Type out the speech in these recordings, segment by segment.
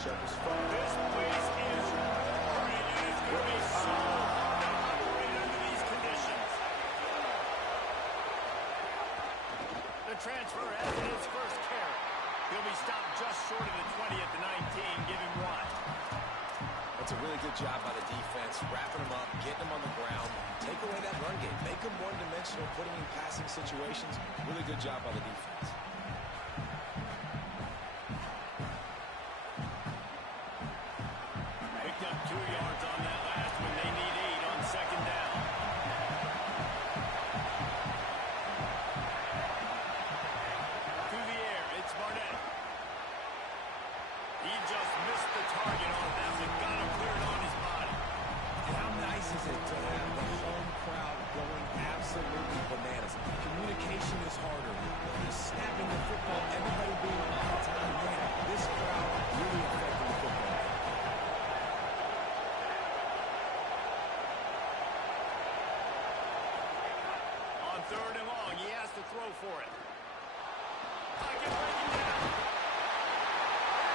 check his phone. This place is roaring, and it's going to be so hard to operate under these conditions. The transfer has his first carry. He'll be stopped just short of the 20 at the 19. Give him one. That's a really good job by the defense, wrapping him up, getting him on the ground, take away that run game, make him one-dimensional, putting him in passing situations. Really good job by the defense. Picked up 2 yards on that last one. They need 8 on second down. Through the air, it's Barnett. He just missed the target on that one. Got him cleared on his body. And how nice is it to have the home crowd going absolutely bananas? Communication is harder. Just snapping the football, everybody being on time. Man, this crowd really affecting the football. On 3rd and long, he has to throw for it. Pocket breaking down.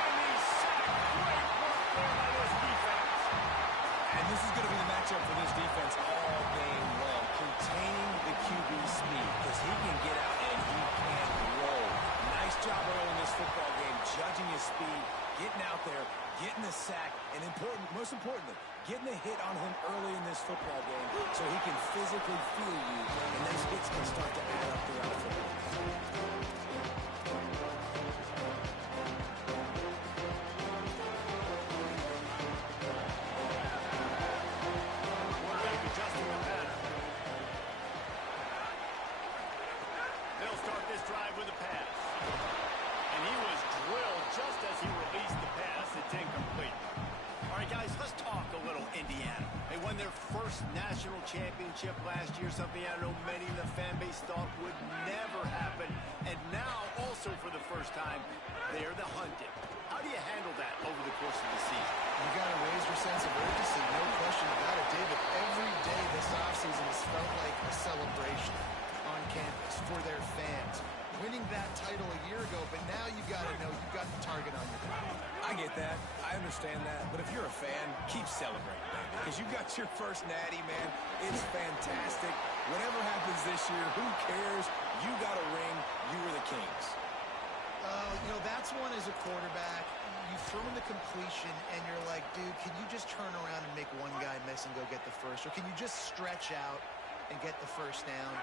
And he's sacked. Great work there by this defense. And this is going to be the matchup for this defense all game long. Containing the QB speed, because he can get out and he can roll. Nice job early in this football game, judging his speed, getting out there, getting the sack, and most importantly, getting a hit on him early in this football game so he can physically feel you, and those hits can start to add up throughout the football. Quarterback adjusting the pattern. They'll start this drive with a pass. And he was drilled just as he released the pass. It's incomplete. All right, guys, let's talk a little Indiana. They won their first national championship last year, something I know many in the fan base thought would never happen. And now, also for the first time, they're the hunted. How do you handle that over the course of the season? You got to raise your sense of urgency, no question about it, David. Every day this offseason has felt like a celebration on campus for their fans. Winning that title a year ago, but now you got to know you've got the target on your back. I get that. I understand that. But if you're a fan, keep celebrating, baby. Because you got your first natty, man. It's fantastic. Whatever happens this year, who cares? You got a ring. You were the Kings. That's one as a quarterback. You throw in the completion, and you're like, dude, can you just turn around and make one guy miss and go get the first? Or can you just stretch out and get the first down?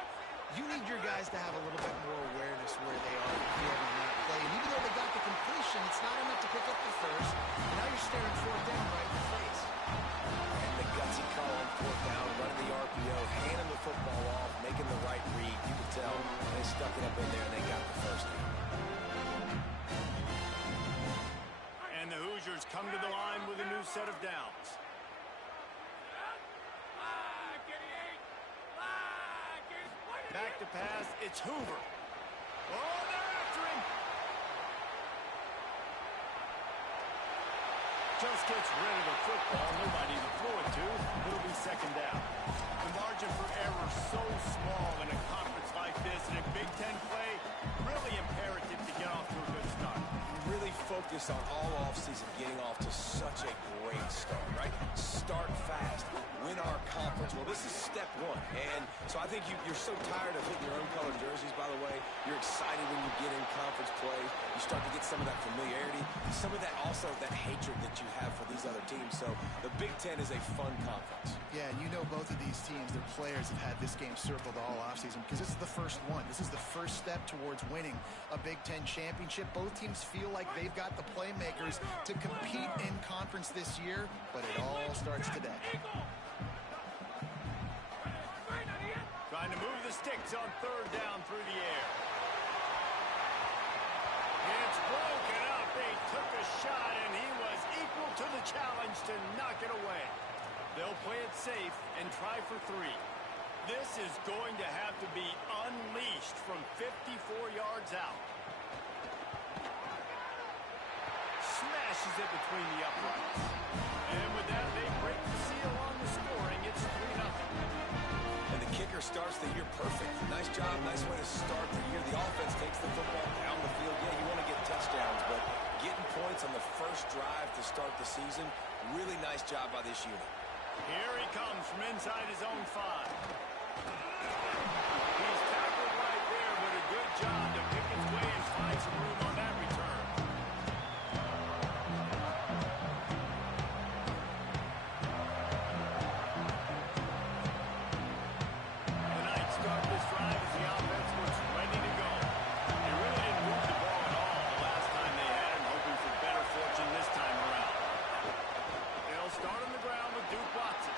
You need your guys to have a little bit more awareness where they are in the field on that play. And even though they got the completion, it's not enough to pick up the first. And now you're staring 4th down right in the face. And the gutsy call on 4th down, running the RPO, handing the football off, making the right read. You can tell they stuck it up in there and they got the first down. And the Hoosiers come to the line with a new set of downs. Back to pass, it's Hoover. Oh, they're after him. Just gets rid of the football, nobody to throw it to. It'll be second down. The margin for error so small in a conference like this, and in Big Ten play, really imperative to get off to a good start. Really focus on all offseason getting off to such a great start, right? Start fast, win our conference. Well, this is step 1. And so I think you're so tired of hitting your own colored jerseys, by the way. You're excited when you get in conference play. You start to get some of that familiarity, some of that also that hatred that you have for these other teams. So the Big Ten is a fun conference. Yeah, and you know both of these teams, their players have had this game circled all offseason because this is the first one. This is the first step towards winning a Big Ten championship. Both teams feel like they've got the playmakers to compete in conference this year, but it all starts today. Trying to move the sticks on 3rd down through the air. It's broken up. They took a shot, and he was equal to the challenge to knock it away. They'll play it safe and try for 3. This is going to have to be unleashed from 54 yards out. Smashes it between the uprights. And with that, they break the seal on the scoring. It's 3-0. And the kicker starts the year perfect. Nice job, nice way to start the year. The offense takes the football down the field. Yeah, you want to get touchdowns, but getting points points on the first drive to start the season. Really nice job by this unit. Here he comes from inside his own 5. He's tackled right there, but a good job to pick his way and find some room on that return. The Knights start this drive as the offense looks ready to go. They really didn't move the ball at all the last time they had him, hoping for better fortune this time around. They'll start on the ground with Duke Watson.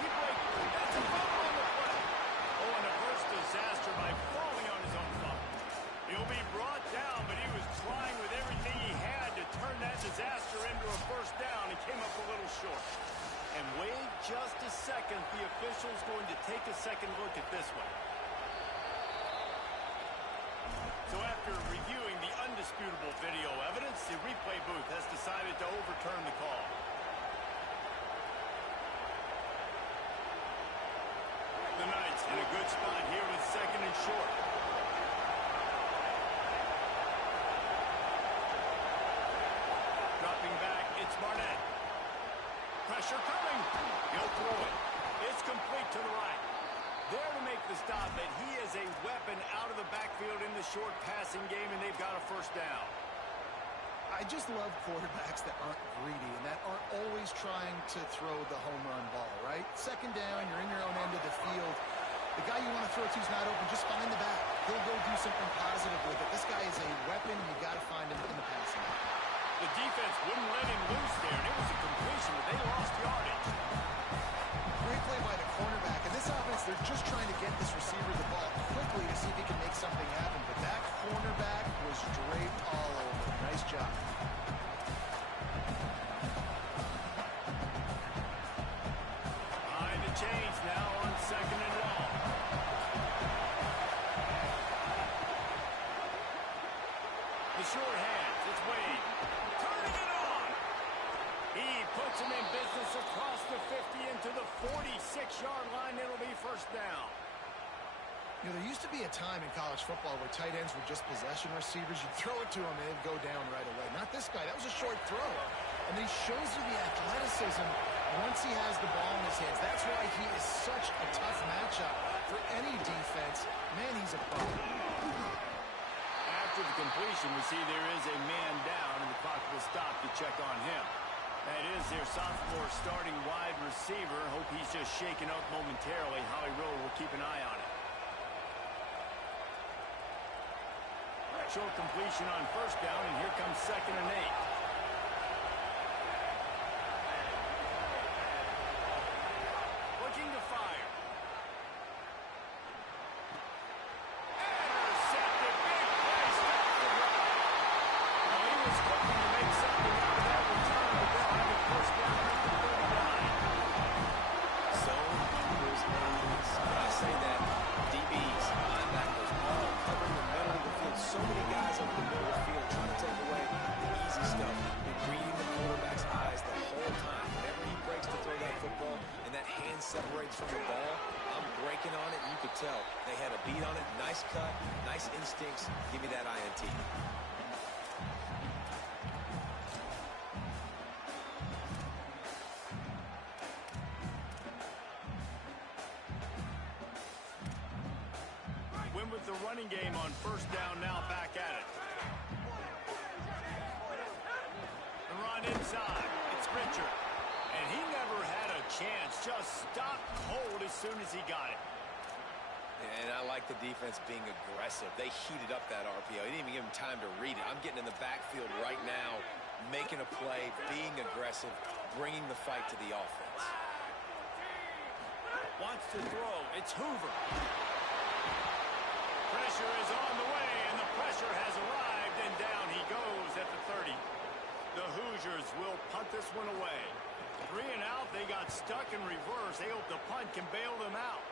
He breaks. That's a fumble on the play. Oh, and a first disaster by falling on his own fumble. He'll be brought down, but he was trying with everything he had to turn that disaster into a first down and came up a little short. And wait just a second. The official's going to take a second look at this one. So after reviewing the undisputable video evidence, the replay booth has decided to overturn the call. The Knights in a good spot here with second and short. Dropping back, it's Barnett. Pressure coming. He'll throw it. It's complete to the right. There to make the stop, but he is a weapon out of the backfield in the short passing game, and they've got a first down. I just love quarterbacks that aren't greedy and that aren't always trying to throw the home run ball, right? Second down, you're in your own end of the field. The guy you want to throw to is not open. Just find the back. He'll go do something positive with it. This guy is a weapon, and you got to find him in the passing game. The defense wouldn't let him loose there, and it was a completion, but they lost yardage. Great play by the cornerback. In this offense, they're just trying to get this receiver the ball quickly to see if he can make something happen. But that cornerback was draped all over. Nice job. Behind the chains now on second and long. The short hands, it's Wade. Turning it on. He puts him in business across the 50 into the 46-yard line. It'll be first down. You know, there used to be a time in college football where tight ends were just possession receivers. You'd throw it to him and it'd go down right away. Not this guy. That was a short throw. And he shows you the athleticism once he has the ball in his hands. That's why he is such a tough matchup for any defense. Man, he's a problem. After the completion, we see there is a man down, and the clock will stop to check on him. That is their sophomore starting wide receiver. Hope he's just shaken up momentarily. Howie Rowe will keep an eye on it. Short completion on first down, and here comes second and 8. Looking to fire. Intercepted. Big play. Stops the run. Well, he was hoping to make something out of that return, but they'll have a first down at the 39. Zone numbers is, when I say that, DBs, linebackers, all covering the middle of the field. So many guys over the middle of the field trying to take away the easy stuff. You're reading the quarterback's eyes the whole time. Whenever he breaks to throw that football and that hand separates from the ball, I'm breaking on it, and you could tell they had a beat on it. Nice cut, nice instincts. Give me that INT. Win with the running game on first down, now back at it. The run inside. It's Richard. And he never had a chance. Just stopped cold as soon as he got it. And I like the defense being aggressive. They heated up that RPO. He didn't even give him time to read it. I'm getting in the backfield right now, making a play, being aggressive, bringing the fight to the offense. Wants to throw. It's Hoover. Pressure is on the way, and the pressure has arrived, and down he goes at the 30. The Hoosiers will punt this one away. 3 and out, they got stuck in reverse. They hope the punt can bail them out.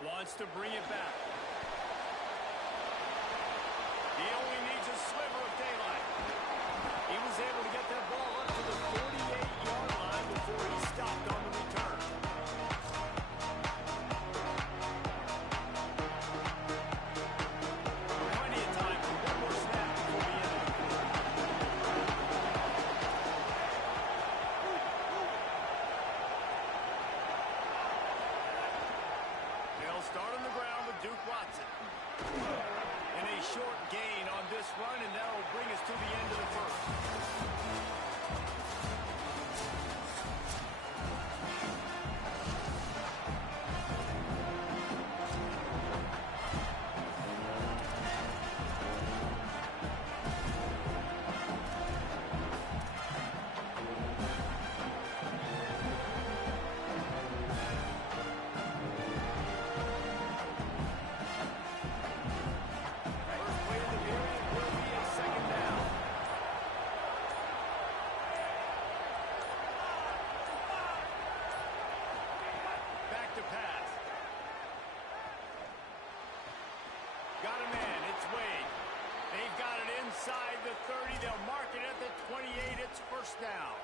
Wants to bring it back. He only needs a sliver of daylight. He was able to get that ball up to the 48-yard line before he stopped on the return. Plenty of time for one more snap before the end of the start on the ground with Duke Watson. And a short gain on this run, and that will bring us to the end of the first. Got a man, it's Wade. They've got it inside the 30. They'll mark it at the 28. It's first down.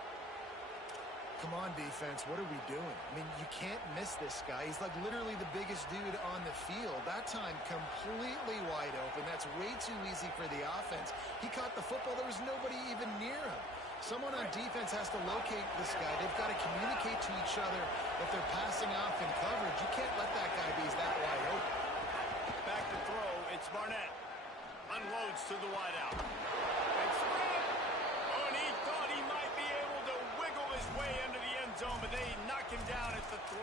Come on, defense. What are we doing? I mean, you can't miss this guy. He's like literally the biggest dude on the field. That time, completely wide open. That's way too easy for the offense. He caught the football. There was nobody even near him. Someone on defense has to locate this guy. They've got to communicate to each other that they're passing off in coverage. You can't let that guy be that wide open. Back to throw. It's Barnett. Unloads to the wideout. And spread. Oh, and he thought he might be able to wiggle his way into the end zone, but they knock him down at the 3.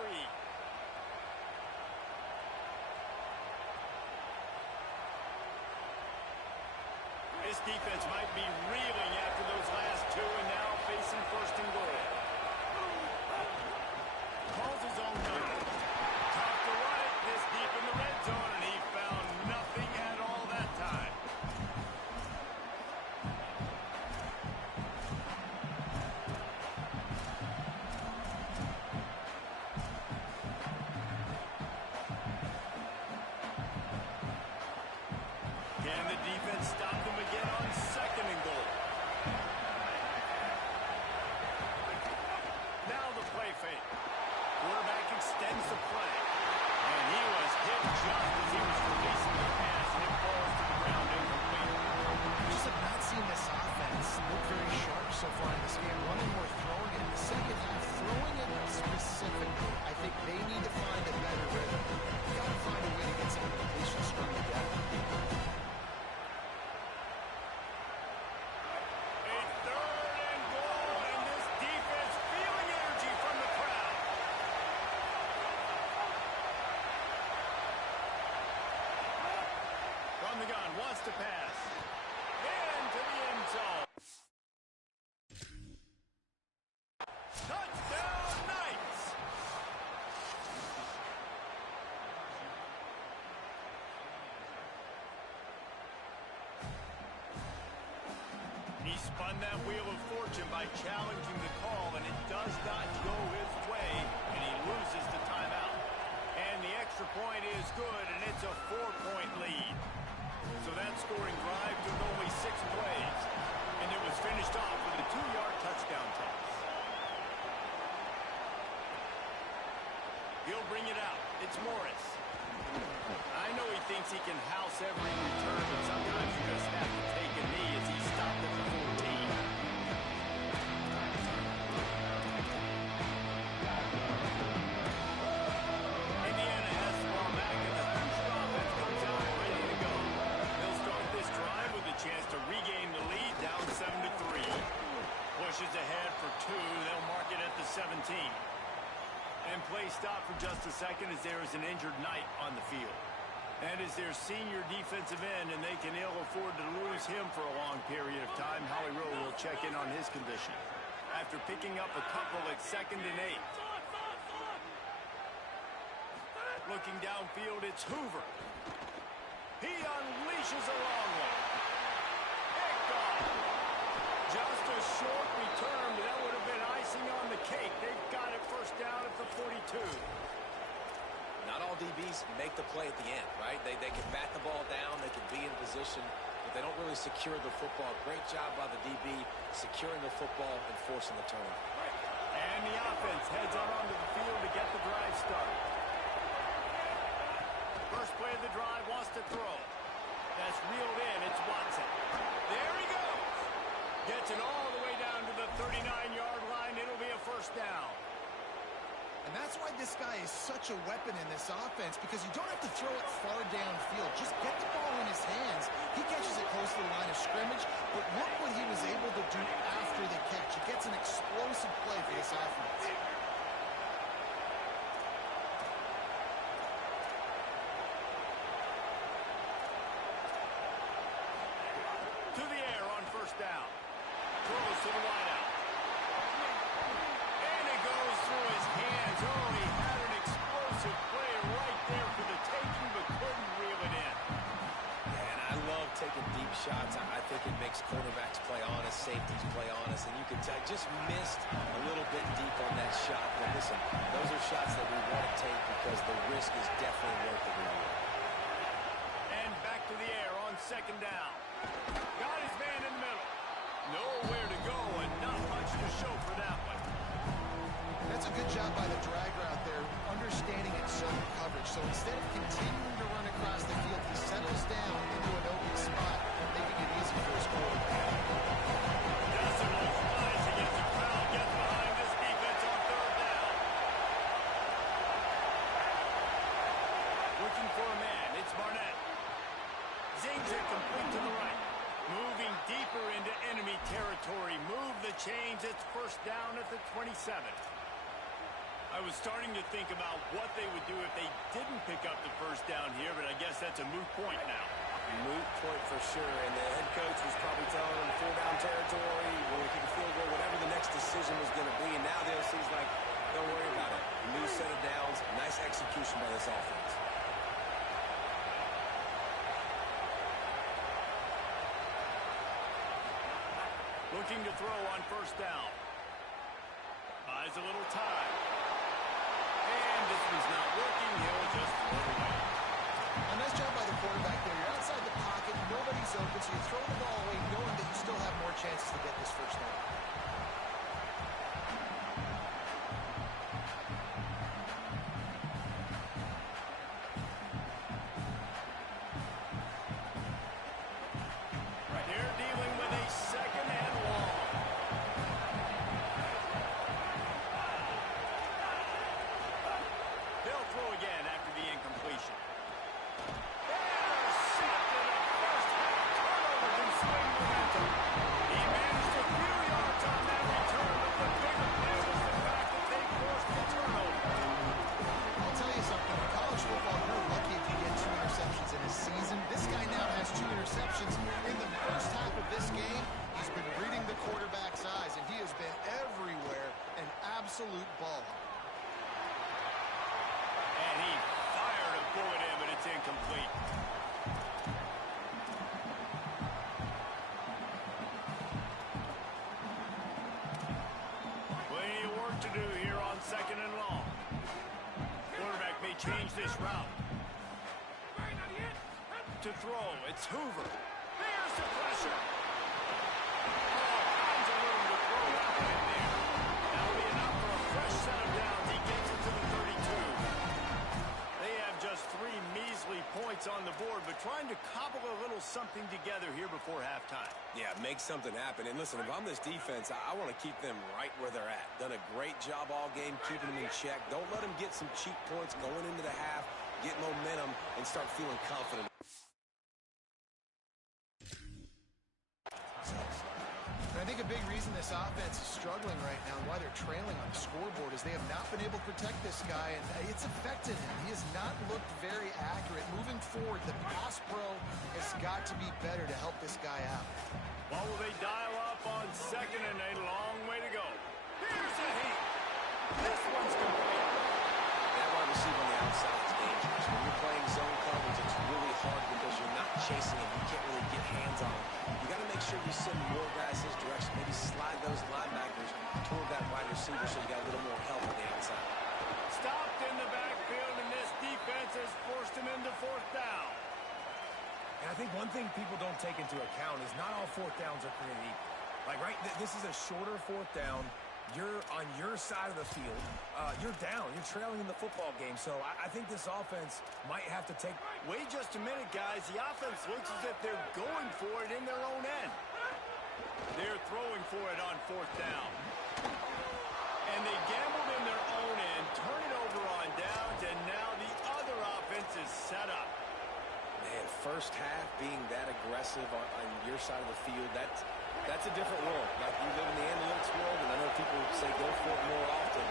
This defense might be reeling after those last 2 and now facing first and goal. Calls his own number. Tough to run it this deep in the red zone, and he found nothing at all that time. Can the defense stop them again on second and goal? Now the play fake. Quarterback extends the play. And he was hit just as he was releasing the pass, and it falls to the ground incomplete. I just have not seen this offense look very sharp so far in this game. Running or throwing it. In the second half, throwing it specifically, I think they need to find a better rhythm. You've got to find a way to get some completion strung together. A third and goal, and this defense feeling energy from the crowd. From the gun, wants to pass. Into the end zone. Touchdown, Knights! He spun that wheel of fortune by challenging the call, and it does not go his way, and he loses the timeout. And the extra point is good, and it's a 4-point lead. So that scoring drive took only 6 plays, and it was finished off with a 2-yard touchdown toss. He'll bring it out. It's Morris. I know he thinks he can house every return, but sometimes you just have to take a knee as he stopped at the 14. Indiana has the ball back, and the Hoosier offense comes out ready to go. They'll start this drive with a chance to regain the lead, down 7-3. Pushes ahead for 2. They'll mark it at the 17. And play stop for just a second as there is an injured Knight on the field. That is their senior defensive end, and they can ill afford to lose him for a long period of time. Howie Rowe will check in on his condition after picking up a couple at 2nd and 8. Looking downfield, it's Hoover. He unleashes a long one. Picked off. Just a short return, but that would have been icing on the cake. They've got it first down at the 42. Not all DBs make the play at the end, right? They can bat the ball down, they can be in position, but they don't really secure the football. Great job by the DB securing the football and forcing the turnover. And the offense heads on onto the field to get the drive started. First play of the drive, wants to throw. That's reeled in. It's Watson. There he goes. Gets it all the way down to the 39-yard line. It'll be a first down. And that's why this guy is such a weapon in this offense, because you don't have to throw it far downfield. Just get the ball in his hands. He catches it close to the line of scrimmage, but look what he was able to do after the catch. He gets an explosive play for this offense. To the air on first down. Throws to the wideout. And it goes through his hands. Oh, he had an explosive play right there for the taking, but couldn't reel it in. Yeah, and I love taking deep shots. I think it makes quarterbacks play honest, safeties play honest, and you can tell just missed a little bit deep on that shot. But listen, those are shots that we want to take because the risk is definitely worth the reward. And back to the air on second down. Got his man in the middle. Nowhere to go and not much to show for that one. That's a good job by the dragger out there, understanding its zone coverage. So instead of continuing to run across the field, he settles down into an open spot, making it easy for his quarterback. Justin will flies against the crowd, gets behind this defense on third down. Looking for a man, it's Barnett. Zings it complete to the right. Moving deeper into enemy territory. Move the chains. It's first down at the 27. I was starting to think about what they would do if they didn't pick up the first down here, but I guess that's a moot point now. Moot point for sure, and the head coach was probably telling them full down territory, we're going to kick a field goal, whatever the next decision was going to be, and now the OC's like, don't worry about it. New set of downs, nice execution by this offense. Looking to throw on first down. Buys a little time. And this one's not working. He'll just throw it away. A nice job by the quarterback there. You're outside the pocket. Nobody's open, so you throw the ball away knowing that you still have more chances to get this first down. They're dealing with a second and long. They'll throw again after the incompletion. Intercepted. A first half turnover can swing momentum. He managed a few yards on that return, but the bigger play was the fact that they forced the turnover. I'll tell you something. In college football, you're lucky if you get 2 interceptions in a season. This guy now has 2 interceptions. In the first half of this game, he's been reading the quarterback's eyes, and he has been everywhere, an absolute ball hawk. And he fired a bullet in, but it's incomplete. Plenty of work to do here on second and long. Quarterback may change this route. To throw, it's Hoover. There's the pressure. Finds a room to throw that one in there. That'll be enough for a fresh set of downs. He gets it to the 32. They have just 3 measly points on the board, but trying to cobble a little something together here before halftime. Yeah, make something happen. And listen, if I'm this defense, I want to keep them right where they're at. Done a great job all game keeping them in check. Don't let them get some cheap points going into the half, get momentum, and start feeling confident. And I think a big reason this offense is struggling right now and why they're trailing on the scoreboard is they have not been able to protect this guy, and it's affected him. He has not looked very accurate. Moving forward, the pass pro has got to be better to help this guy out. Well, will they dial up on second and a long way to go? Here's a heat. This one's complete. That wide receiver on the outside is dangerous. When you're playing zone coverage, it's really hard because you're not chasing him. You can't really get hands on him. You got to make sure you send more guys his direction. Maybe slide those linebackers toward that wide receiver so you got a little more help on the outside. Stopped in the backfield, and this defense has forced him into fourth down. And I think one thing people don't take into account is not all 4th downs are created equal. Like, right, this is a shorter 4th down. You're on your side of the field. You're down. You're trailing in the football game. So I think this offense might have to take... Wait just a minute, guys. The offense looks as if they're going for it in their own end. They're throwing for it on 4th down. And they gambled in their own end, turning first half, being that aggressive on your side of the field, that's a different world. Like, you live in the analytics world, and I know people say go for it more often.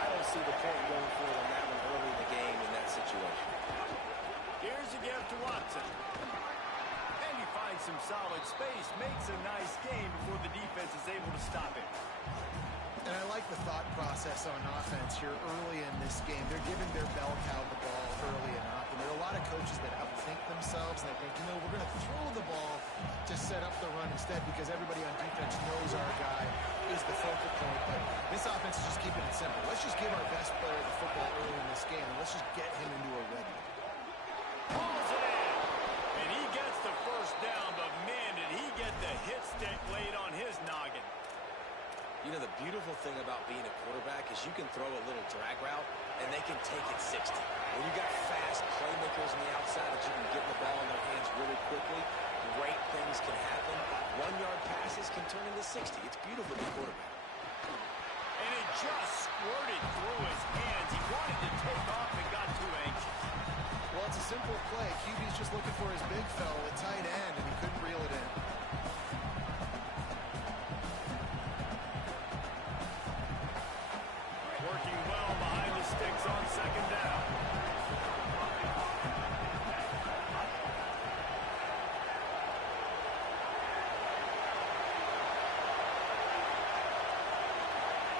I don't see the point going for it on that one early in the game in that situation. Here's a give to Watson. And he finds some solid space, makes a nice game before the defense is able to stop it. And I like the thought process on offense here early in this game. They're giving their bell cow the ball early enough. And there are a lot of coaches that outthink themselves. And they think, we're going to throw the ball to set up the run instead because everybody on defense knows our guy is the focal point. But this offense is just keeping it simple. Let's just give our best player the football early in this game. And let's just get him into a rhythm. Pulls it in. And he gets the first down. But, man, did he get the hit stick laid on his noggin. You know, the beautiful thing about being a quarterback is you can throw a little drag route, and they can take it 60. When you got fast playmakers on the outside that you can get the ball in their hands really quickly, great things can happen. 1-yard passes can turn into 60. It's beautiful to be a quarterback. And it just squirted through his hands. He wanted to take off and got too anxious. Well, it's a simple play. QB's just looking for his big fella at tight end, and he couldn't reel it in. Working well behind the sticks on second down.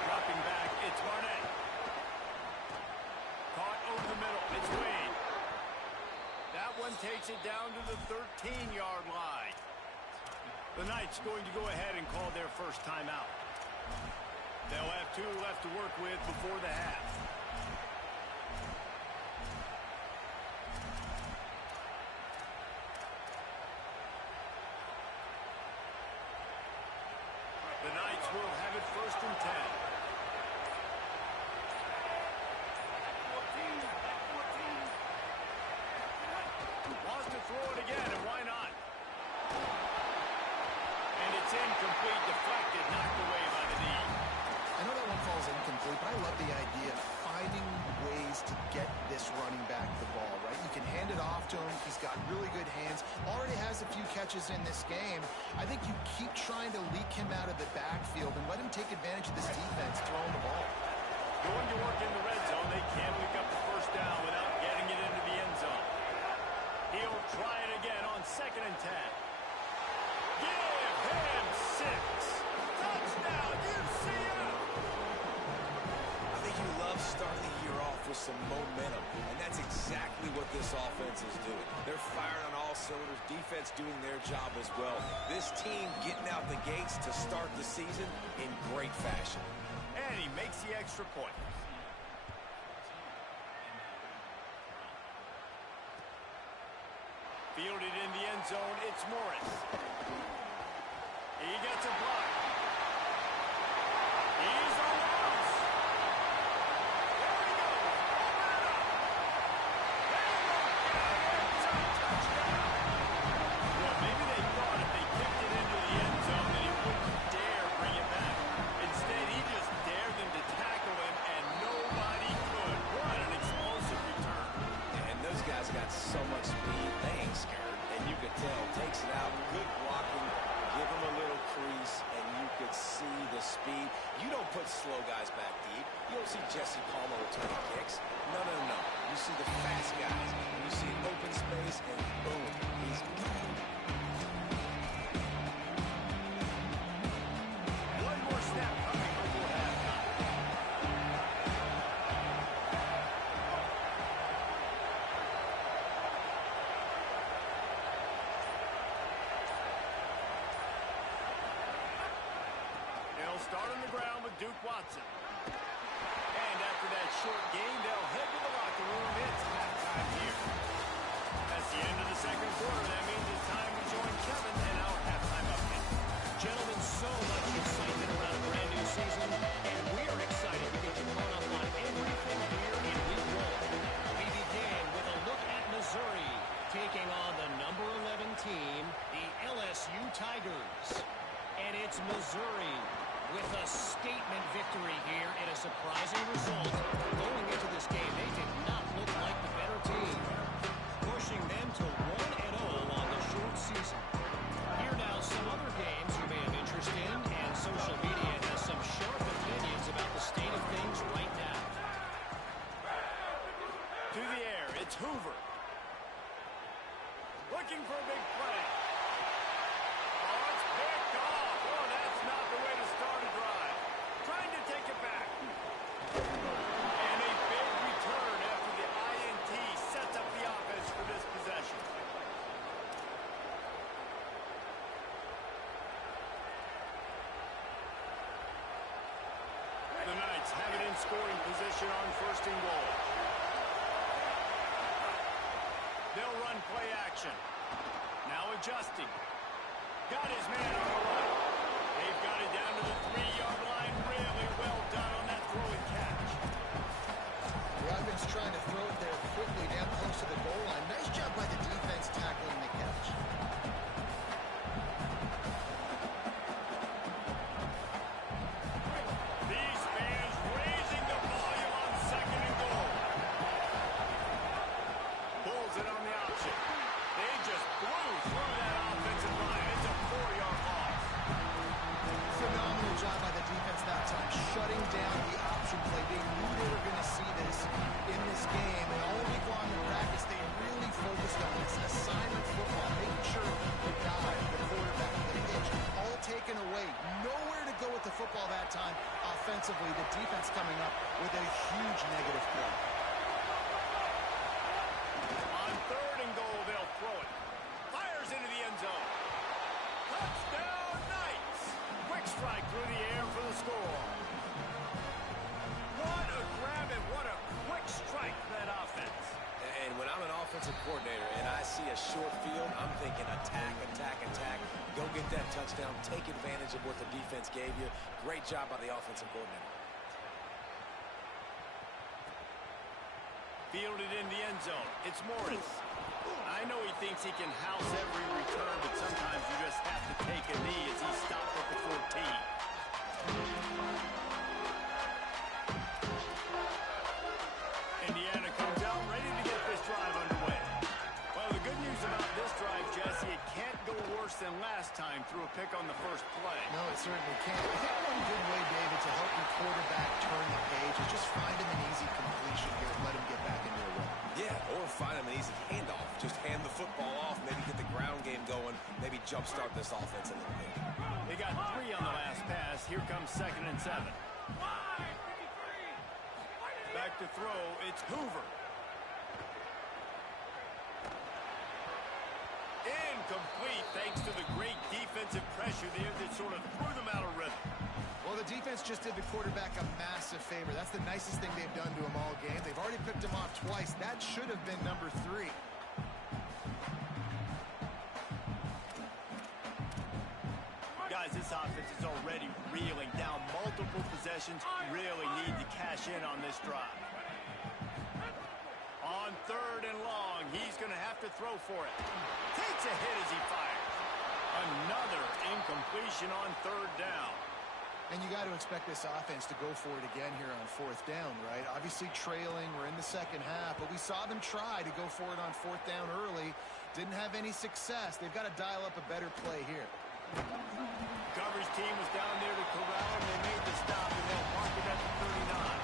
Dropping back, it's Barnett. Caught over the middle, it's Wade. That one takes it down to the 13-yard line. The Knights going to go ahead and call their first timeout. They'll have 2 left to work with before the half. The Knights will have it 1st and 10. Wants to throw it again, and why not? And it's incomplete, deflected, knocked away by the knee. I know that one falls incomplete, but I love the idea of finding ways to get this running back the ball, right? You can hand it off to him. He's got really good hands. Already has a few catches in this game. I think you keep trying to leak him out of the backfield and let him take advantage of this defense throwing the ball. Going to work in the red zone. They can't pick up the first down without getting it into the end zone. He'll try it again on 2nd and 10. Give him 6. Touchdown, UCF! I think you love starting the year off with some momentum, and that's exactly what this offense is doing. They're firing on all cylinders, defense doing their job as well. This team getting out the gates to start the season in great fashion. And he makes the extra point. Fielded in the end zone, it's Morris. He gets a block. He's on the house. There he goes. Open it up. Touchdown. Well, maybe they thought if they kicked it into the end zone that he wouldn't dare bring it back. Instead, he just dared them to tackle him, and nobody could. What an explosive return. And those guys got so much speed, they ain't scared. And you could tell, takes it out, good blocking, give him a little crease, and you could see the speed. You don't put slow guys back deep. You don't see Jesse Palmer returning kicks. No. You see the fast guys. You see an open space, and boom, he's gone. One more snap coming before halftime. They'll start on the ground with Duke Watson. And after that short game, they'll head to the locker room. It's halftime here. That's the end of the second quarter. That means it's time to join Kevin in our halftime update. Gentlemen, so much excitement around a brand new season, and we're excited to get you caught up on everything here in Week 1. We begin with a look at Missouri, taking on the number 11 team, the LSU Tigers. And it's Missouri with a statement victory here in a surprising result. To the air, it's Hoover. Looking for a big play. Oh, it's picked off. Oh, that's not the way to start a drive. Trying to take it back. And a big return after the INT sets up the offense for this possession. The Knights have it in scoring position on 1st and goal. They'll run play action. Now adjusting. Got his man on the right. They've got it down to the 3-yard line. Really well done on that throw and catch. The offense trying to throw it there quickly down close to the goal line. Nice job by the defense tackling the catch. These fans raising the volume on 2nd and goal. Pulls it on the option. They just blew through that offensive line. It's a 4-yard loss. Phenomenal job by the defense that time, shutting down the option play. They knew they were going to see this in this game, and all week long in practice, they really focused on this assignment football, making sure the guy, the quarterback, the hitch, all taken away. Nowhere to go with the football that time. Offensively, the defense coming up with a huge negative play. On 3rd and goal, they'll throw it. Fires into the end zone. Touchdown, Knights! Quick strike through the air for the score. What a grab and what a quick strike for that offense. And when I'm an offensive coordinator and I see a short field, I'm thinking attack, attack, attack. Go get that touchdown. Take advantage of what the defense gave you. Great job by the offensive coordinator. Fielded in the end zone. It's Morris. I know he thinks he can house every return, but sometimes you just have to take a knee as he stopped at the 14. Indiana comes out ready to get this drive underway. Well, the good news about this drive, Jesse, it can't go worse than last time through a pick on the first play. No, it certainly can't. I think one good way, David, to help your quarterback turn the page is just find him an easy completion here and let him get back into a run. Yeah, or find him an easy handoff. Just hand the football off, maybe get the ground game going, maybe jumpstart this offense a little bit. They got 3 on the last pass. Here comes 2nd and 7. Back to throw, it's Hoover. Incomplete thanks to the great defensive pressure there that sort of threw them out of rhythm. Well, the defense just did the quarterback a massive favor. That's the nicest thing they've done to him all game. They've already picked him off twice. That should have been number 3. Guys, this offense is already reeling down multiple possessions. Really need to cash in on this drive. On 3rd and long, he's going to have to throw for it. Takes a hit as he fires. Another incompletion on 3rd down. And you got to expect this offense to go for it again here on 4th down, right? Obviously trailing, we're in the second half, but we saw them try to go for it on 4th down early. Didn't have any success. They've got to dial up a better play here. Coverage team was down there to corral him. They made the stop, and they'll mark it at the 39.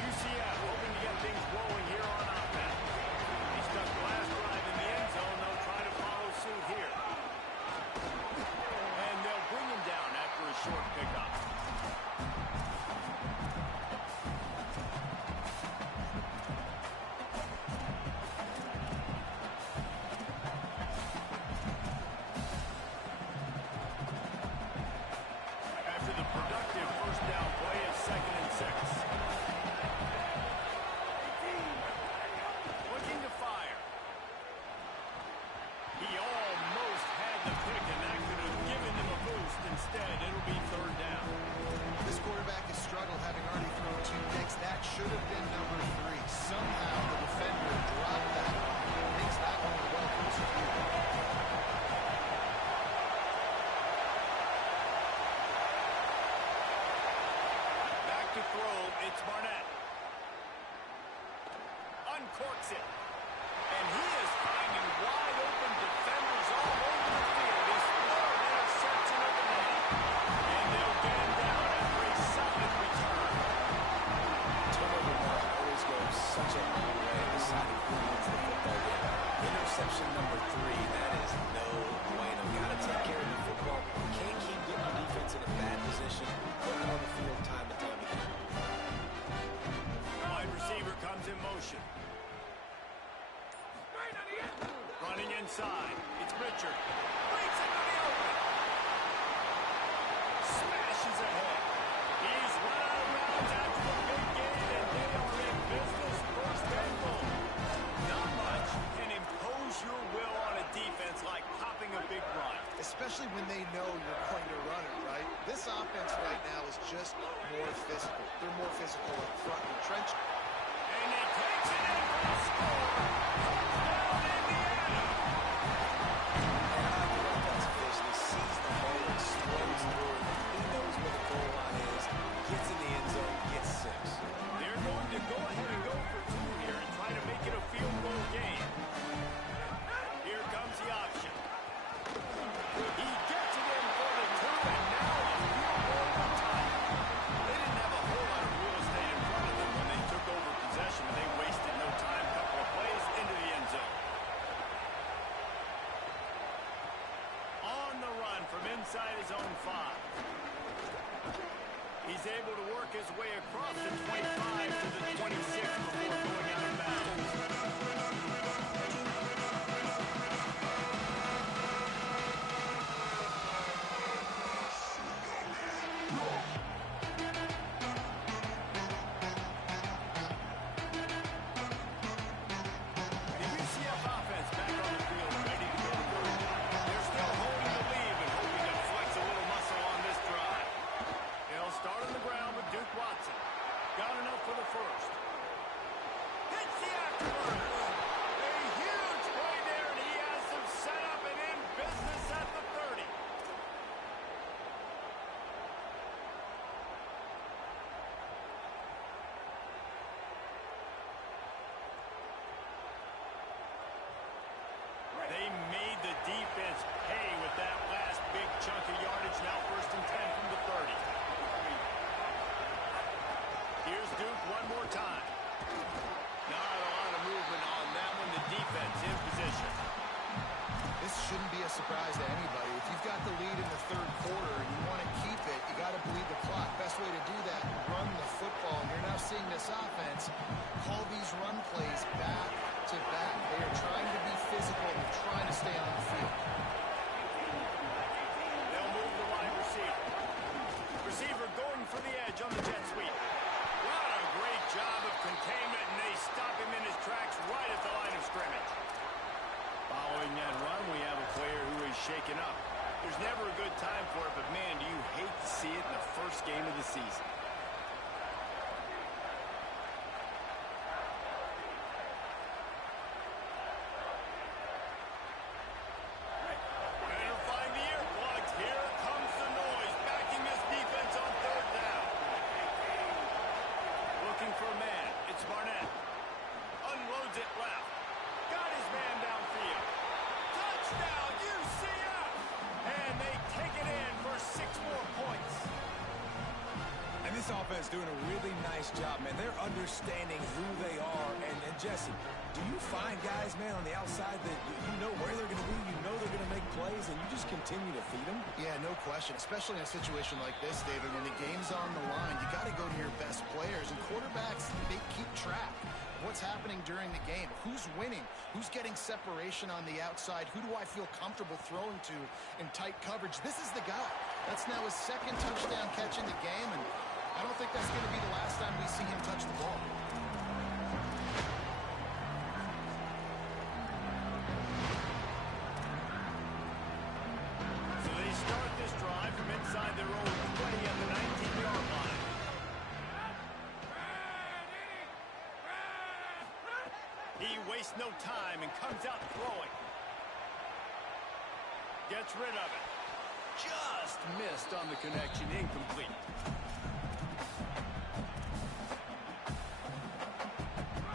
UCF hoping to get things rolling here on offense. He stuck the last drive in the end zone. They'll try to follow suit here. And they'll bring him down after a short pickup. After the productive first down play of 2nd and 6. Looking to fire. He almost had the pick, and that could have given them a boost. Instead, it'll be 3rd down. This quarterback has struggled, having already thrown 2 picks. That should have been number 3. Somehow the defender dropped that one. Makes that one well executed. Back to throw, it's Barnett. Uncorks it. And he is finding wide open defenders all over the field. His 3rd interception such a long way of deciding who wins the football game. Interception number 3, that is no bueno. Got to take care of the football. Can't keep getting your defense in a bad position. Put it on the field time and time again. Wide receiver comes in motion. Running inside. It's Richard. Breaks into the open. Smashes ahead. He's run out of bounds after the big game, and they are in business first and goal. Not much can impose your will on a defense like popping a big run. Especially when they know you're going to run it, right? This offense right now is just more physical. They're more physical up front in the trench. And he takes it in for the score. Touchdown, Indiana. And I like the offensive vision. He sees the hole and slows through it. He knows where the goal line is. Gets in the end zone, gets 6. They're going to go ahead and go for 2 here and try to make it a field goal game. Here comes the option. He gets it in for the 2, and now a field goal with time. They didn't have a whole lot of real estate in front of them when they took over possession, and they wasted no time. A couple of plays into the end zone. On the run from inside his own 5. He's able to work his way across the 25 to the 26 before going out of bounds. The UCF offense back on the field, ready to go to work. They're still holding the lead and hoping to flex a little muscle on this drive. They'll start on the ground with Duke Watson. Got enough for the first. Hits the afterburner. A huge play there, and he has them set up and in business at the 30. They made the defense pay with that last big chunk of yardage. Now 1st and 10 from the 30. Here's Duke one more time. Not a lot of movement on that one. The defense in position. This shouldn't be a surprise to anybody. If you've got the lead in the 3rd quarter and you want to keep it, you got to bleed the clock. Best way to do that, run the football. And you're now seeing this offense call these run plays back to back. They are trying to be physical. They're trying to stay on the field. They'll move the wide receiver. Receiver going for the edge on the jet sweep. What a great job of containment, and they stop him in his tracks right at the line of scrimmage. Following that run, we have a player who is shaken up. There's never a good time for it, but man, do you hate to see it in the first game of the season. Better find the earplugs. Here comes the noise, backing this defense on 3rd down. Looking for a man. It's Barnett. Unloads it left. Got his man downfield. Touchdown, UCF! And they take it in for 6 more points. And this offense doing a really nice job, man. They're understanding who they are. And Jesse, do you find guys, man, on the outside that you know where they're going to be, you know they're going to make plays, and you just continue to feed them? Yeah, no question, especially in a situation like this, David, when the game's on the line, you got to go to your best players, and quarterbacks, they keep track of what's happening during the game. Who's winning? Who's getting separation on the outside? Who do I feel comfortable throwing to in tight coverage? This is the guy. That's now his 2nd touchdown catch in the game, and I don't think that's going to be the last time we see him touch the ball. So they start this drive from inside their own 20 at the 19-yard line. He wastes no time and comes out throwing. Gets rid of it. Just missed on the connection. Incomplete.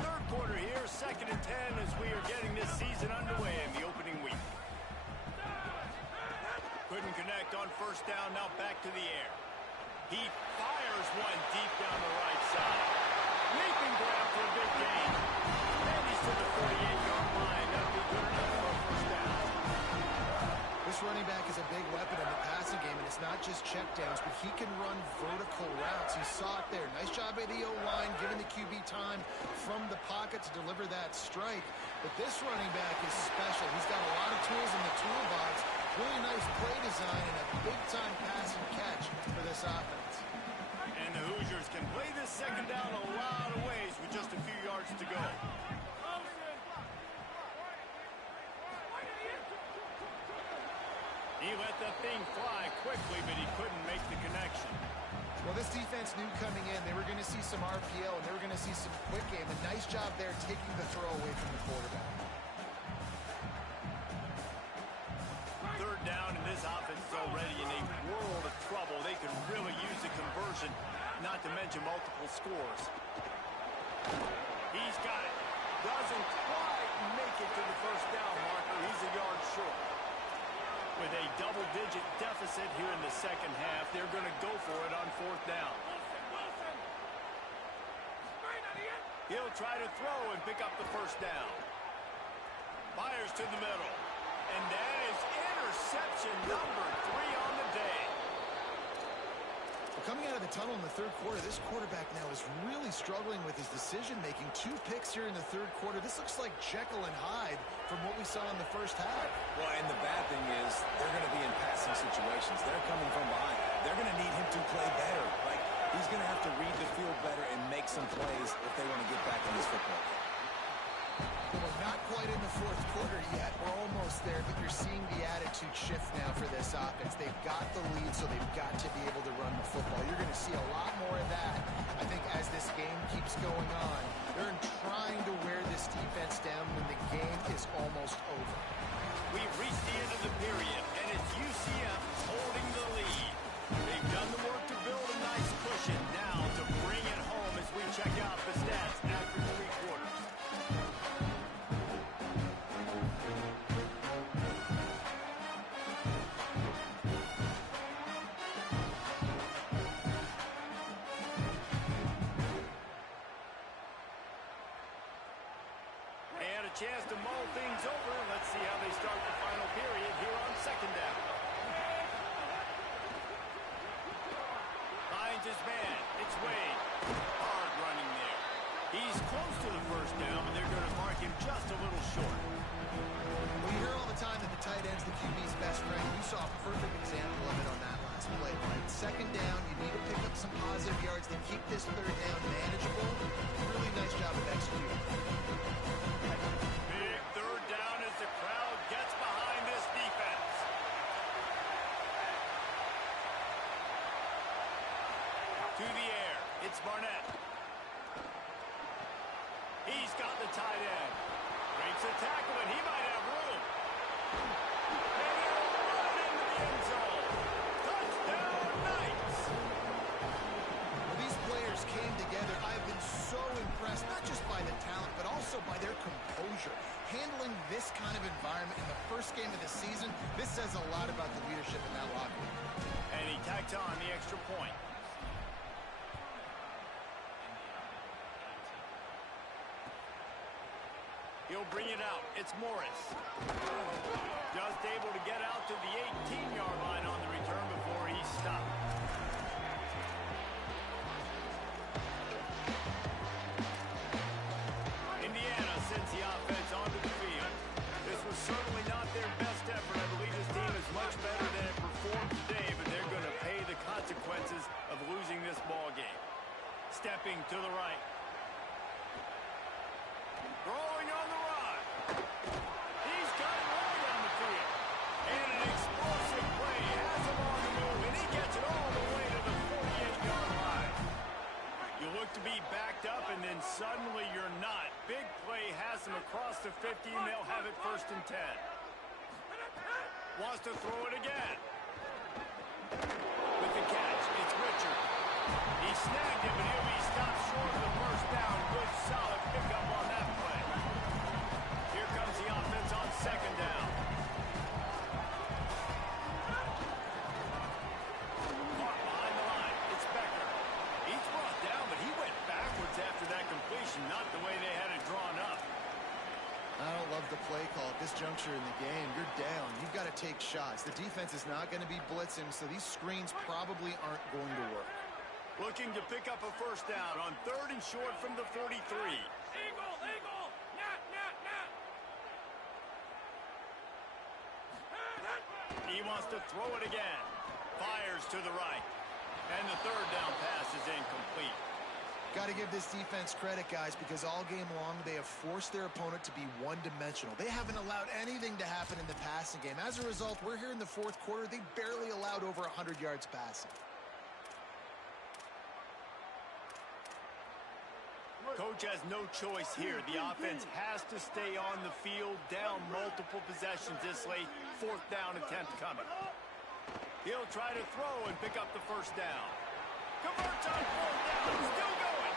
3rd quarter here, 2nd and 10 as we are getting this season underway in the opening week. Couldn't connect on 1st down, now back to the air. He fires one deep down the right side. Leaping grab for a big gain. And he's to the 48-yard line. That'll be good enough for a first down. This running back is a big weapon in the passing game, and it's not just checkdowns, but he can run vertical routes. You saw it there. Nice job by the O-line, giving the QB time from the pocket to deliver that strike. But this running back is special. He's got a lot of tools in the toolbox. Really nice play design and a big-time pass and catch for this offense. And the Hoosiers can play this second down a lot of ways with just a few yards to go. He let the thing fly quickly, but he couldn't make the connection. Well, this defense knew coming in they were going to see some RPO and they were going to see some quick game. A nice job there taking the throw away from the quarterback. Third down, and this offense is already in a world of trouble. They could really use a conversion, not to mention multiple scores. He's got it. Doesn't quite make it to the first down marker. He's a yard short. With a double-digit deficit here in the second half, they're going to go for it on fourth down. He'll try to throw and pick up the first down. Fires to the middle. And that is interception number 3 on the day. Well, coming out of the tunnel in the third quarter, this quarterback now is really struggling with his decision-making. 2 picks here in the third quarter. This looks like Jekyll and Hyde from what we saw in the first half. Well, and the bad thing is they're going to be in passing situations. They're coming from behind. They're going to need him to play better. Like, he's going to have to read the field better and make some plays if they want to get back in this football game. Well, not quite in the fourth quarter yet. We're almost there, but you're seeing the attitude shift now for this offense. They've got the lead, so they've got to be able to run the football. You're going to see a lot more of that, I think, as this game keeps going on. They're trying to wear this defense down when the game is almost over. We've reached the end of the period, and it's UCF holding the lead. They've done the work to build a nice cushion. Now to bring it home as we check out the stats after 3 quarters. Chance to mull things over. Let's see how they start the final period here on second down. Finds his man. It's Wade. Hard running there. He's close to the first down, but they're going to mark him just a little short. Well, you hear all the time that the tight end's the QB's best friend. You saw a perfect example of it on that last play. Right? Second down, you need to pick up some positive yards to keep this third down manageable. Really nice job of executing. Big third down as the crowd gets behind this defense. To the air. It's Barnett. He's got the tight end. Breaks a tackle, and he might have room. And he'll run into the end zone. Touchdown, Knights! Well, these players came together. I've been so impressed, not just by the talent, but also by their composure. Handling this kind of environment in the first game of the season, this says a lot about the leadership in that locker room. And he tacked on the extra point. He'll bring it out. It's Morris. Just able to get out to the 18-yard line on the return before he stopped. Indiana sends the offense onto the field. This was certainly not their best effort. I believe this team is much better than it performed today, but they're going to pay the consequences of losing this ball game. Stepping to the right. Throwing on the run. He's got it right on the field. And an explosive play has him on the move, and he gets it all the way to the 48-yard line. You look to be backed up, and then suddenly you're not. Big play has him across the 50, and they'll have it 1st and 10. Wants to throw it again. With the catch, it's Richard. He snagged it, but he'll be stopped short of the first down. Good, solid pickup on that play. Here comes the offense on second down. Caught behind the line. It's Becker. He's brought down, but he went backwards after that juncture in the game, you're down. You've got to take shots. The defense is not going to be blitzing, so these screens probably aren't going to work. Looking to pick up a first down on 3rd and short from the 43. Eagle! Nat! He wants to throw it again. Fires to the right. And the 3rd down pass is incomplete. Got to give this defense credit, guys, because all game long they have forced their opponent to be one-dimensional. They haven't allowed anything to happen in the passing game. As a result, we're here in the 4th quarter. They barely allowed over 100 yards passing. Coach has no choice here. The offense has to stay on the field, down multiple possessions this late. 4th down attempt coming. He'll try to throw and pick up the first down. Converts on 4th down. Still going.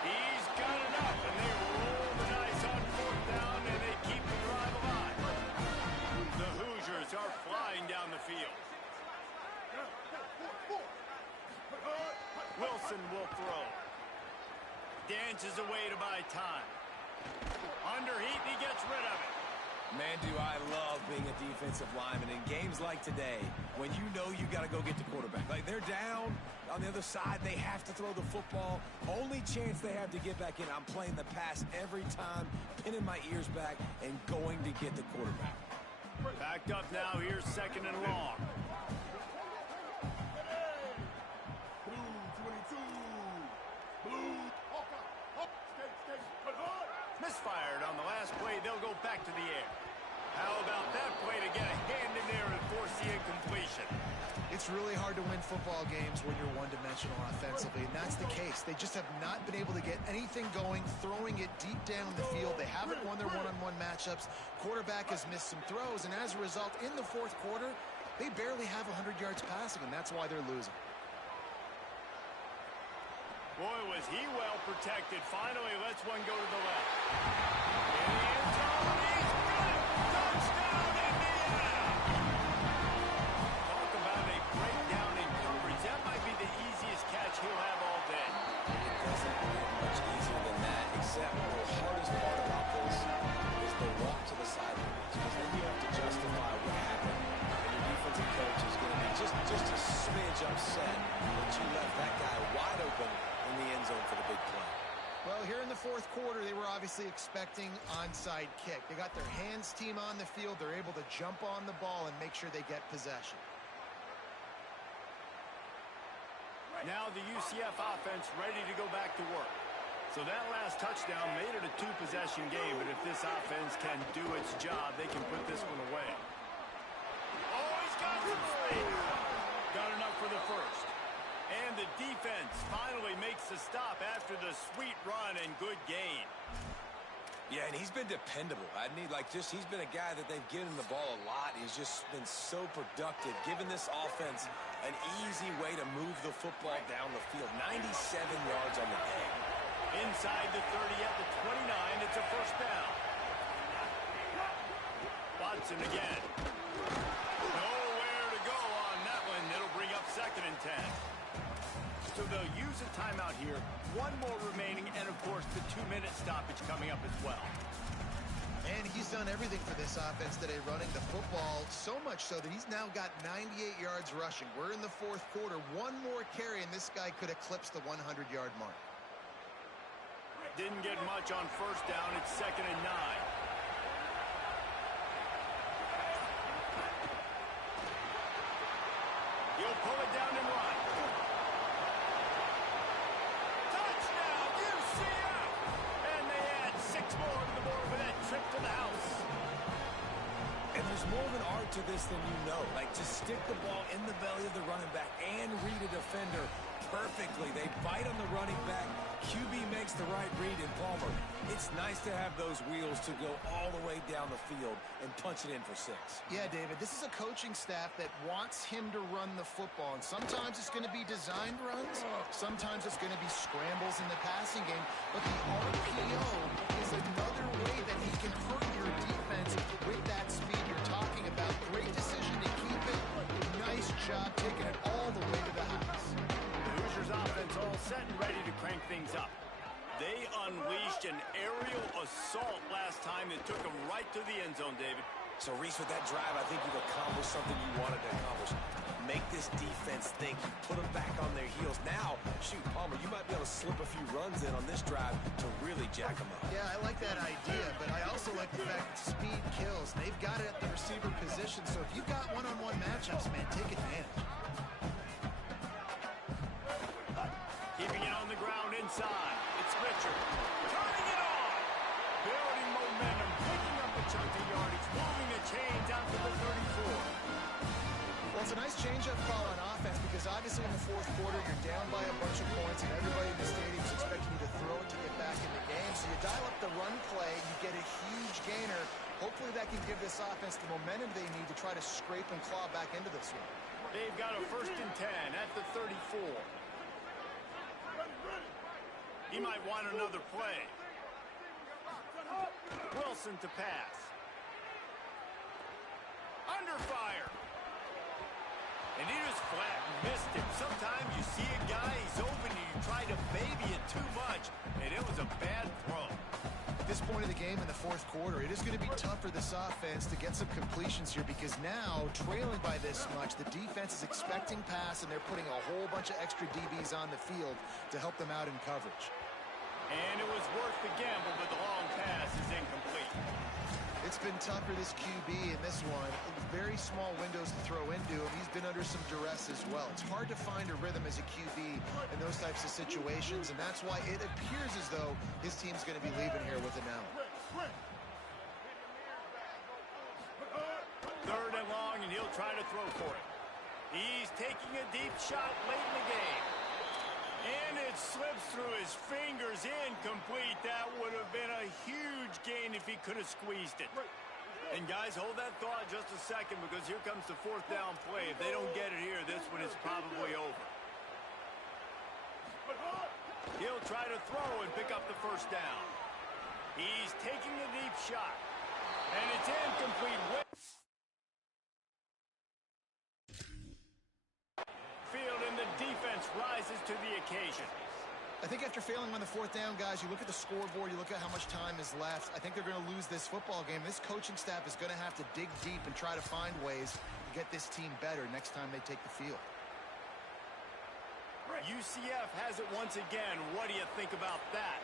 He's got enough, and they roll the dice on 4th down, and they keep the drive alive. The Hoosiers are flying down the field. Wilson will throw. Dances away to buy time. Under heat, he gets rid of it. Man, do I love being a defensive lineman in games like today when you know you got to go get the quarterback. Like, they're down on the other side. They have to throw the football. Only chance they have to get back in. I'm playing the pass every time, pinning my ears back, and going to get the quarterback. Backed up now. Here's 2nd and long. Misfired on the last play. They'll go back to the air. How about that play to get a hand in there and force the incompletion? It's really hard to win football games when you're one-dimensional offensively, and that's the case. They just have not been able to get anything going, throwing it deep down the field. They haven't won their one-on-one matchups. Quarterback has missed some throws, and as a result, in the 4th quarter, they barely have 100 yards passing, and that's why they're losing. Boy, was he well protected. Finally lets one go to the left. In the end zone, he's got it! Touchdown, Indiana! Talk about a breakdown in coverage. That might be the easiest catch he'll have all day. It doesn't get much easier than that, except the hardest part about this is the walk to the sidelines, because then you have to justify what happened, and your defensive coach is going to be just a smidge upset that you left that guy wide open in the end zone for the big play. Well, here in the 4th quarter, they were obviously expecting onside kick. They got their hands team on the field. They're able to jump on the ball and make sure they get possession. Now the UCF offense ready to go back to work. So that last touchdown made it a 2-possession game, but if this offense can do its job, they can put this one away. Oh, he's got some space. Got enough for the first. And the defense finally makes the stop after the sweet run and good gain. Yeah, and he's been dependable. He's been a guy that they've given the ball a lot. He's just been so productive, giving this offense an easy way to move the football down the field. 97 yards on the day. Inside the 30 at the 29, it's a first down. Watson again. Nowhere to go on that one. It'll bring up 2nd and 10. So they'll use a timeout here. One more remaining, and of course the 2-minute stoppage coming up as well. And he's done everything for this offense today, running the football, so much so that he's now got 98 yards rushing. We're in the 4th quarter. One more carry, and this guy could eclipse the 100-yard mark. Didn't get much on first down. It's 2nd and 9. He'll pull it down and run. Touchdown, UCF! And they add 6 more to the board with that trip to the house. And there's more of an art to this than you know. Like, just stick the ball in the belly of the running back and read a defender perfectly. They bite on the running back. QB makes the right read in Palmer. It's nice to have those wheels to go all the way down the field and punch it in for 6. Yeah, David, this is a coaching staff that wants him to run the football. And sometimes it's going to be designed runs. Sometimes it's going to be scrambles in the passing game. But the RPO is another way that he can hurt your defense with that speed you're talking about. Great decision to keep it. Nice job taking it all the way to the house. The Hoosiers offense all set and ready to crank things up. They unleashed an aerial assault last time that took them right to the end zone, David. So, Reese, with that drive, I think you've accomplished something you wanted to accomplish. Make this defense think. You put them back on their heels. Now, shoot, Palmer, you might be able to slip a few runs in on this drive to really jack them up. Yeah, I like that idea, but I also like the fact that speed kills. They've got it at the receiver position, so if you've got one-on-one matchups, man, take advantage. Keeping it on the ground inside. It's Richard. Turning it on. Building momentum. Picking up a chunk of yardage. Moving the chains out to the 34. Well, it's a nice change-up call on offense because obviously in the fourth quarter, you're down by a bunch of points and everybody in the stadium is expecting you to throw it to get back in the game. So you dial up the run play, you get a huge gainer. Hopefully that can give this offense the momentum they need to try to scrape and claw back into this one. They've got a 1st and 10 at the 34. He might want another play. Wilson to pass. Under fire. And he just flat missed him. Sometimes you see a guy, he's open, and you try to baby it too much, and it was a bad throw. At this point of the game in the fourth quarter, it is going to be tough for this offense to get some completions here because now, trailing by this much, the defense is expecting pass, and they're putting a whole bunch of extra DBs on the field to help them out in coverage. And it was worth the gamble, but the long pass is incomplete. It's been tough for this QB in this one. Very small windows to throw into him. He's been under some duress as well. It's hard to find a rhythm as a QB in those types of situations, and that's why it appears as though his team's going to be leaving here with an L. 3rd and long, and he'll try to throw for it. He's taking a deep shot late in the game. And it slips through his fingers, incomplete. That would have been a huge gain if he could have squeezed it. And guys, hold that thought just a second because here comes the 4th down play. If they don't get it here, this one is probably over. He'll try to throw and pick up the 1st down. He's taking the deep shot. And it's incomplete. Field and the defense rises to the occasion. I think after failing on the 4th down, guys, you look at the scoreboard, you look at how much time is left. I think they're going to lose this football game. This coaching staff is going to have to dig deep and try to find ways to get this team better next time they take the field. UCF has it once again. What do you think about that?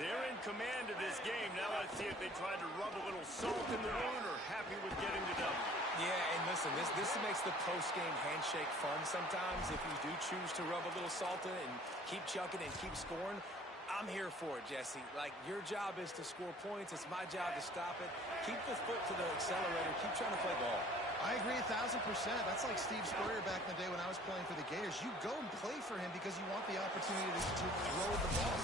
They're in command of this game. Now let's see if they try to rub a little salt in the wound or happy with getting the W. Yeah, and listen, this makes the post-game handshake fun sometimes. If you do choose to rub a little salt in it and keep chucking and keep scoring, I'm here for it, Jesse. Like, your job is to score points. It's my job to stop it. Keep the foot to the accelerator. Keep trying to play ball. I agree 1,000%. That's like Steve Spurrier back in the day when I was playing for the Gators. You go and play for him because you want the opportunity to throw the ball.